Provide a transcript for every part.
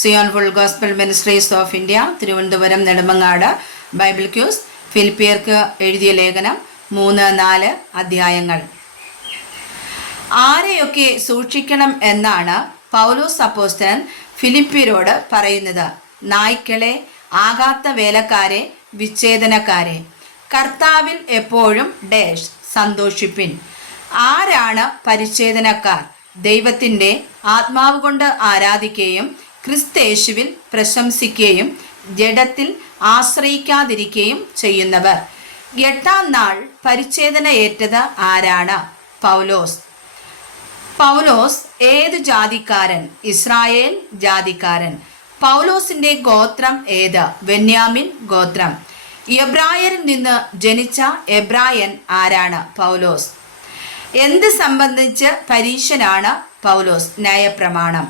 Zion full gospel ministries of India, Thiruvananthapuram, Nedumangad. Bible quiz. ഫിലിപ്പിയർക്ക് എഴുതിയ ലേഖനം 3-4 അധ്യായങ്ങൾ. ആരെയൊക്കെ സൂക്ഷിക്കണം എന്നാണ് പൗലോസ് അപ്പോസ്തലൻ ഫിലിപ്പിയരോട് പറയുന്നത്? നായ്ക്കളെ, ആകാത്ത വേലക്കാരെ, വിച്ഛേദനക്കാരെ. കർത്താവിൽ എപ്പോഴും സന്തോഷിപ്പിൻ. ആരാണ് പരിച്ഛേദനക്കാർ? ദൈവത്തിൻ്റെ ആത്മാവ് കൊണ്ട് ആരാധിക്കുകയും ക്രിസ്തയേശുവിൽ പ്രശംസിക്കുകയും ജഡത്തിൽ ആശ്രയിക്കാതിരിക്കുകയും ചെയ്യുന്നവർ. 8-ാം നാൾ പരിച്ഛേദന ഏറ്റത് ആരാണ്? പൗലോസ് ഏത് ജാതിക്കാരൻ? ഇസ്രായേൽ ജാതിക്കാരൻ. പൗലോസിന്റെ ഗോത്രം ഏത്? ബെന്യാമിൻ ഗോത്രം. എബ്രായരിൽ നിന്ന് ജനിച്ച എബ്രായൻ ആരാണ്? പൗലോസ്. എന്ത് സംബന്ധിച്ച് പരീശനാണ് പൗലോസ്? ന്യായപ്രമാണം.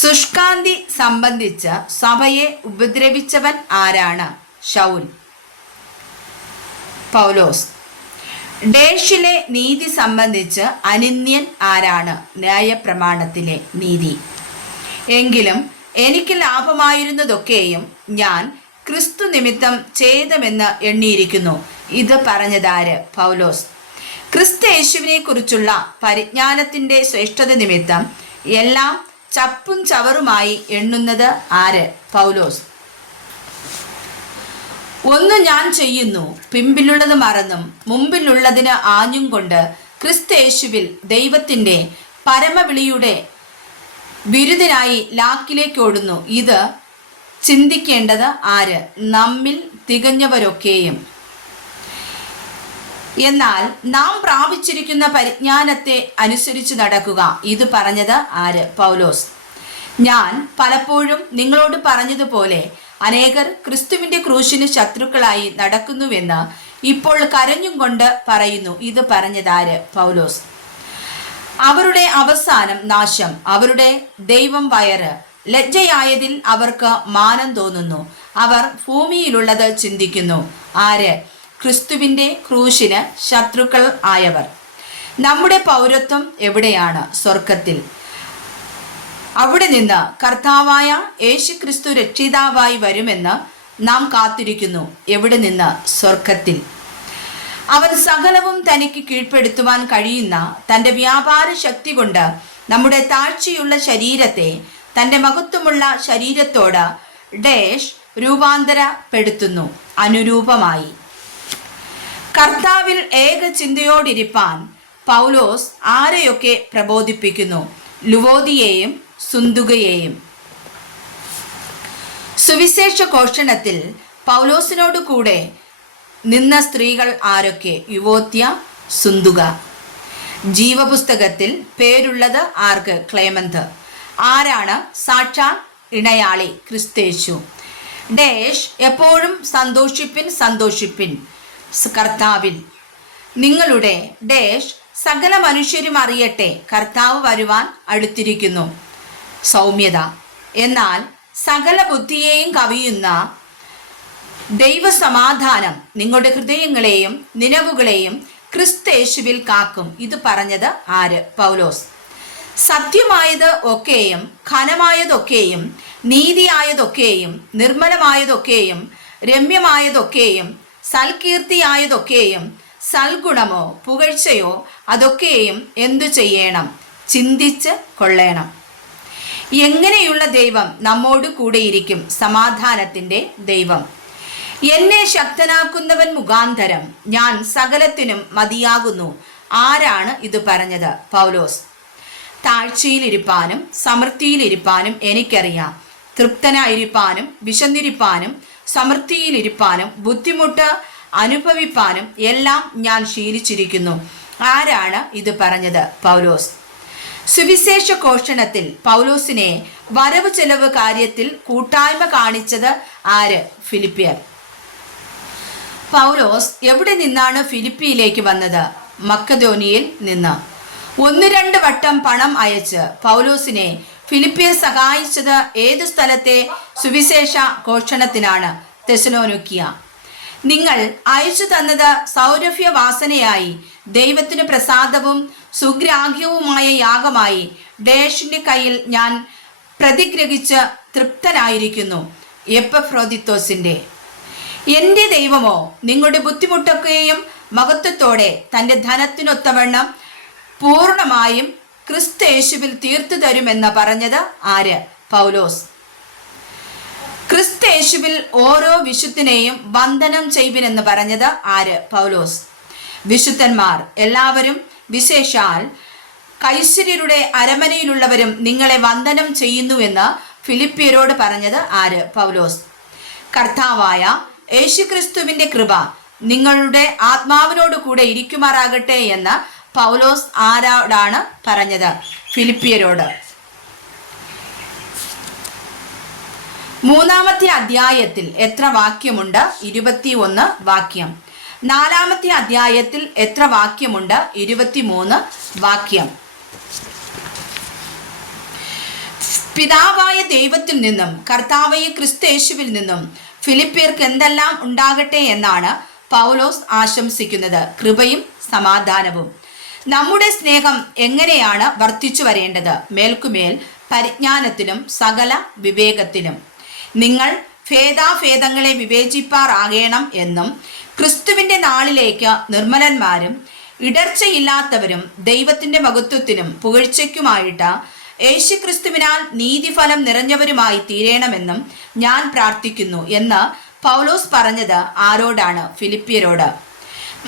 ശുഷ്കാന്തി സംബന്ധിച്ച് സഭയെ ഉപദ്രവിച്ചവൻ ആരാണ്? ശൗൽ. പൗലോസ്. ഡേഷിലെ നീതി സംബന്ധിച്ച് അനിന്യൻ ആരാണ്? ന്യായപ്രമാണത്തിലെ നീതി. എങ്കിലും എനിക്ക് ലാഭമായിരുന്നതൊക്കെയും ഞാൻ ക്രിസ്തു നിമിത്തം ചെയ്തമെന്ന് എണ്ണിയിരിക്കുന്നു. ഇത് പറഞ്ഞതാര്? പൗലോസ്. ക്രിസ്തയേശുവിനെ കുറിച്ചുള്ള പരിജ്ഞാനത്തിന്റെ ശ്രേഷ്ഠത നിമിത്തം എല്ലാം ചപ്പും ചവറുമായി എണ്ണുന്നത് ആര്? പൗലോസ്. ഒന്ന് ഞാൻ ചെയ്യുന്നു, പിമ്പിലുള്ളത് മറന്നും മുമ്പിലുള്ളതിന് ആഞ്ഞും കൊണ്ട് ക്രിസ്തയേശുവിൽ ദൈവത്തിൻ്റെ പരമവിളിയുടെ ബിരുദനായി ലാക്കിലേക്ക് ഓടുന്നു. ഇത് ചിന്തിക്കേണ്ടത് ആര്? നമ്മിൽ തികഞ്ഞവരൊക്കെയും. എന്നാൽ നാം പ്രാപിച്ചിരിക്കുന്ന പരിജ്ഞാനത്തെ അനുസരിച്ച് നടക്കുക. ഇത് പറഞ്ഞത് ആര്? പൗലോസ്. ഞാൻ പലപ്പോഴും നിങ്ങളോട് പറഞ്ഞതുപോലെ അനേകർ ക്രിസ്തുവിന്റെ ക്രൂശിന് ശത്രുക്കളായി നടക്കുന്നുവെന്ന് ഇപ്പോൾ കരഞ്ഞും കൊണ്ട് പറയുന്നു. ഇത് പറഞ്ഞതാര്? പൗലോസ്. അവരുടെ അവസാനം നാശം, അവരുടെ ദൈവം വയറ്. ലജ്ജയായതിൽ അവർക്ക് മാനം തോന്നുന്നു. അവർ ഭൂമിയിലുള്ളത് ചിന്തിക്കുന്നു. ആര്? ക്രിസ്തുവിന്റെ ക്രൂശിന് ശത്രുക്കൾ ആയവർ. നമ്മുടെ പൗരത്വം എവിടെയാണ്? സ്വർഗത്തിൽ. അവിടെ നിന്ന് കർത്താവായ യേശു ക്രിസ്തു രക്ഷിതാവായി വരുമെന്ന് നാം കാത്തിരിക്കുന്നു. എവിടെ നിന്ന്? സ്വർഗത്തിൽ. അവൻ സകലവും തനിക്ക് കീഴ്പ്പെടുത്തുവാൻ കഴിയുന്ന തൻ്റെ വ്യാപാര ശക്തി കൊണ്ട് നമ്മുടെ താഴ്ചയുള്ള ശരീരത്തെ തൻ്റെ മഹത്വമുള്ള ശരീരത്തോട് രൂപാന്തരപ്പെടുത്തുന്നു, അനുരൂപമായി. കർത്താവിൽ ഏക ചിന്തയോടിരിപ്പാൻ പൗലോസ് ആരെയൊക്കെ പ്രബോധിപ്പിക്കുന്നു? ലുവോദിയെയും സുന്തുകയെയും. സുവിശേഷ ഘോഷണത്തിൽ പൗലോസിനോട് കൂടെ നിന്ന സ്ത്രീകൾ ആരൊക്കെ? യുവോത്യ, സുന്തുക. ജീവപുസ്തകത്തിൽ പേരുള്ളത് ആർക്ക്? ക്ലേമന്ത്. ആരാണ് സാക്ഷാൽ ഇണയാളി? ക്രിസ്തയേശു. എപ്പോഴും സന്തോഷിപ്പിൻ കർത്താവിൽ. നിങ്ങളുടെ സകല മനുഷ്യരും അറിയട്ടെ, കർത്താവ് വരുവാൻ അടുത്തിരിക്കുന്നു. സൗമ്യത. എന്നാൽ സകല ബുദ്ധിയെയും കവിയുന്ന ദൈവസമാധാനം നിങ്ങളുടെ ഹൃദയങ്ങളെയും നിലവുകളെയും ക്രിസ്തയേശുവിൽ കാക്കും. ഇത് പറഞ്ഞത് ആര്? പൗലോസ്. സത്യമായത് ഒക്കെയും ഘനമായതൊക്കെയും നീതിയായതൊക്കെയും നിർമ്മലമായതൊക്കെയും രമ്യമായതൊക്കെയും സൽകീർത്തിയായതൊക്കെയും സൽഗുണമോ പുകഴ്ചയോ അതൊക്കെയും എന്തു ചെയ്യണം? ചിന്തിച്ച് കൊള്ളണം. എങ്ങനെയുള്ള ദൈവം നമ്മോട് കൂടെയിരിക്കും? സമാധാനത്തിൻ്റെ ദൈവം. എന്നെ ശക്തനാക്കുന്നവൻ മുഖാന്തരം ഞാൻ സകലത്തിനും മതിയാകുന്നു. ആരാണ് ഇത് പറഞ്ഞത്? പൗലോസ്. താഴ്ചയിലിരിപ്പാനും സമൃദ്ധിയിലിരിപ്പാനും എനിക്കറിയാം. തൃപ്തനായിരിക്കാനും വിശന്നിരിപ്പാനും സമൃദ്ധിയിലിരിപ്പാനും ബുദ്ധിമുട്ട് അനുഭവിപ്പാനും എല്ലാം ഞാൻ ശീലിച്ചിരിക്കുന്നു. ആരാണ് ഇത് പറഞ്ഞത്? പൗലോസ്. സുവിശേഷ ഘോഷണത്തിൽ പൗലോസിനെ വരവ് ചെലവ് കാര്യത്തിൽ കൂട്ടായ്മ കാണിച്ചത് ആര്? ഫിലിപ്പിയർ. പൗലോസ് എവിടെ നിന്നാണ് ഫിലിപ്പിയിലേക്ക് വന്നത്? മക്കദോനിയയിൽ നിന്ന്. 1-2 വട്ടം പണം അയച്ച് പൗലോസിനെ ഫിലിപ്പിയർ സഹായിച്ചത് ഏതു സ്ഥലത്തെ സുവിശേഷ ഘോഷണത്തിനാണ്? തെസലോനിക്ക. നിങ്ങൾ അയച്ചു തന്നത് സൗരഭ്യവാസനയായി ദൈവത്തിന് പ്രസാദവും സുഗ്രാഹ്യവുമായ യാഗമായി ഡേഷിന്റെ കയ്യിൽ ഞാൻ പ്രതിഗ്രഹിച്ച് തൃപ്തനായിരിക്കുന്നു. എപ്പഫ്രോദിത്തോസിന്റെ. എൻ്റെ ദൈവമോ നിങ്ങളുടെ ബുദ്ധിമുട്ടൊക്കെയും മഹത്വത്തോടെ തൻ്റെ ധനത്തിനൊത്തവണ്ണം പൂർണ്ണമായും ക്രിസ്തു യേശുവിൽ തീർത്തു തരുമെന്ന് പറഞ്ഞത് ആര്? പൗലോസ്. ക്രിസ്തു യേശുവിൽ ഓരോ വിശുദ്ധനെയും വന്ദനം ചെയ്യുവിനെന്ന് പറഞ്ഞത് ആര്? പൗലോസ്. വിശുദ്ധന്മാർ എല്ലാവരും വിശേഷാൽ കൈസര്യരുടെ അരമനയിലുള്ളവരും നിങ്ങളെ വന്ദനം ചെയ്യുന്നുവെന്ന് ഫിലിപ്പിയരോട് പറഞ്ഞത് ആര്? പൗലോസ്. കർത്താവായ യേശുക്രിസ്തുവിന്റെ കൃപ നിങ്ങളുടെ ആത്മാവിനോട് കൂടെ ഇരിക്കുമാറാകട്ടെ എന്ന് പൗലോസ് ആരോടാണ് പറഞ്ഞത്? ഫിലിപ്പിയരോട്. 3-ാമത്തെ അധ്യായത്തിൽ എത്ര വാക്യമുണ്ട്? 21 വാക്യം. 4-ാമത്തെ അധ്യായത്തിൽ എത്ര വാക്യമുണ്ട്? 23 വാക്യം. പിതാവായ ദൈവത്തിൽ നിന്നും കർത്താവായ ക്രിസ്തു യേശുവിൽ നിന്നും ഫിലിപ്പിയർക്ക് എന്തെല്ലാം ഉണ്ടാകട്ടെ എന്നാണ് പൗലോസ് ആശംസിക്കുന്നത്. കൃപയും സമാധാനവും. നമ്മുടെ സ്നേഹം എങ്ങനെയാണ് വർദ്ധിച്ചു വരേണ്ടത്? മേൽക്കുമേൽ പരിജ്ഞാനത്തിലും സകല വിവേകത്തിലും നിങ്ങൾ ഭേദാഭേദങ്ങളെ വിവേചിപ്പാറാകണം എന്നും ക്രിസ്തുവിന്റെ നാളിലേക്ക് നിർമ്മലന്മാരും ഇടർച്ചയില്ലാത്തവരും ദൈവത്തിന്റെ മഹത്വത്തിനും പുകഴ്ചയ്ക്കുമായിട്ട് യേശുക്രിസ്തുവിനാൽ നീതിഫലം നിറഞ്ഞവരുമായി തീരണമെന്നും ഞാൻ പ്രാർത്ഥിക്കുന്നു എന്ന് പൗലോസ് പറഞ്ഞത് ആരോടാണ്? ഫിലിപ്പിയരോട്.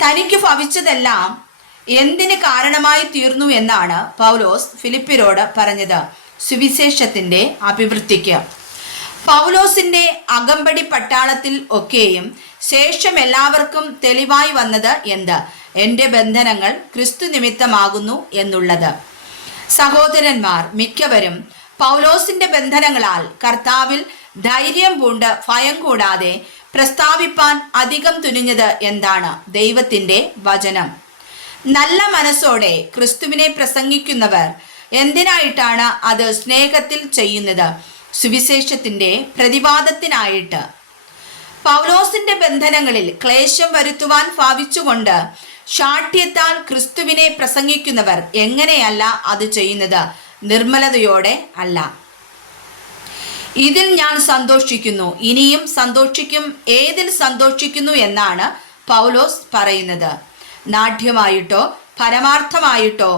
തനിക്ക് ഭവിച്ചതെല്ലാം എന്തിന് കാരണമായി തീർന്നു എന്നാണ് പൗലോസ് ഫിലിപ്പിയരോട് പറഞ്ഞത്? സുവിശേഷത്തിന്റെ അഭിവൃദ്ധിക്ക്. പൗലോസിന്റെ അകമ്പടി പട്ടാളത്തിൽ ഒക്കെയും ശേഷം എല്ലാവർക്കും തെളിവായി വന്നത് എന്ത്? എൻ്റെ ബന്ധനങ്ങൾ ക്രിസ്തു നിമിത്തമാകുന്നു എന്നുള്ളത്. സഹോദരന്മാർ മിക്കവരും പൗലോസിന്റെ ബന്ധനങ്ങളാൽ കർത്താവിൽ ധൈര്യം പൂണ്ട് ഭയം കൂടാതെ പ്രസ്താവിപ്പാൻ അധികം തുനിഞ്ഞത് എന്താണ്? ദൈവത്തിന്റെ വചനം. നല്ല മനസ്സോടെ ക്രിസ്തുവിനെ പ്രസംഗിക്കുന്നവർ എന്തിനായിട്ടാണ് അത് സ്നേഹത്തിൽ ചെയ്യുന്നത്? സുവിശേഷത്തിന്റെ പ്രതിവാദത്തിനായിട്ട്. പൗലോസിന്റെ ബന്ധനങ്ങളിൽ ക്ലേശം വരുത്തുവാൻ ഭാവിച്ചുകൊണ്ട് ശാഠ്യത്താൽ ക്രിസ്തുവിനെ പ്രസംഗിക്കുന്നവർ എങ്ങനെയല്ല അത് ചെയ്യുന്നത്? നിർമ്മലതയോടെ അല്ല. ഇതിൽ ഞാൻ സന്തോഷിക്കുന്നു, ഇനിയും സന്തോഷിക്കും. ഏതിൽ സന്തോഷിക്കുന്നു എന്നാണ് പൗലോസ് പറയുന്നത്? നാട്യമായിട്ടോ പരമാർത്ഥമായിട്ടോ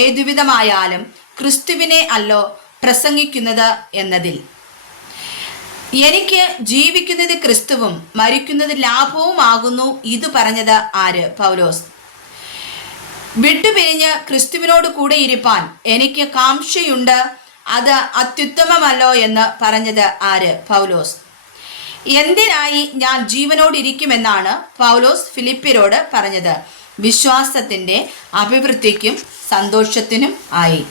ഏതുവിധമായാലും ക്രിസ്തുവിനെ അല്ലോ പ്രസംഗിക്കുന്നത് എന്നതിൽ. എനിക്ക് ജീവിക്കുന്നത് ക്രിസ്തുവും മരിക്കുന്നത് ലാഭവുമാകുന്നു. ഇത് പറഞ്ഞത് ആര്? പൗലോസ്. വിട്ടുപിരിഞ്ഞ് ക്രിസ്തുവിനോട് കൂടെ ഇരിപ്പാൻ എനിക്ക് കാംക്ഷയുണ്ട്, അത് അത്യുത്തമമല്ലോ എന്ന് പറഞ്ഞത് ആര്? പൗലോസ്. എന്തിനായി ഞാൻ ജീവനോടിരിക്കുമെന്നാണ് പൗലോസ് ഫിലിപ്പിയരോട് പറഞ്ഞത്? വിശ്വാസത്തിന്റെ അഭിവൃദ്ധിക്കും സന്തോഷത്തിനും ആയി.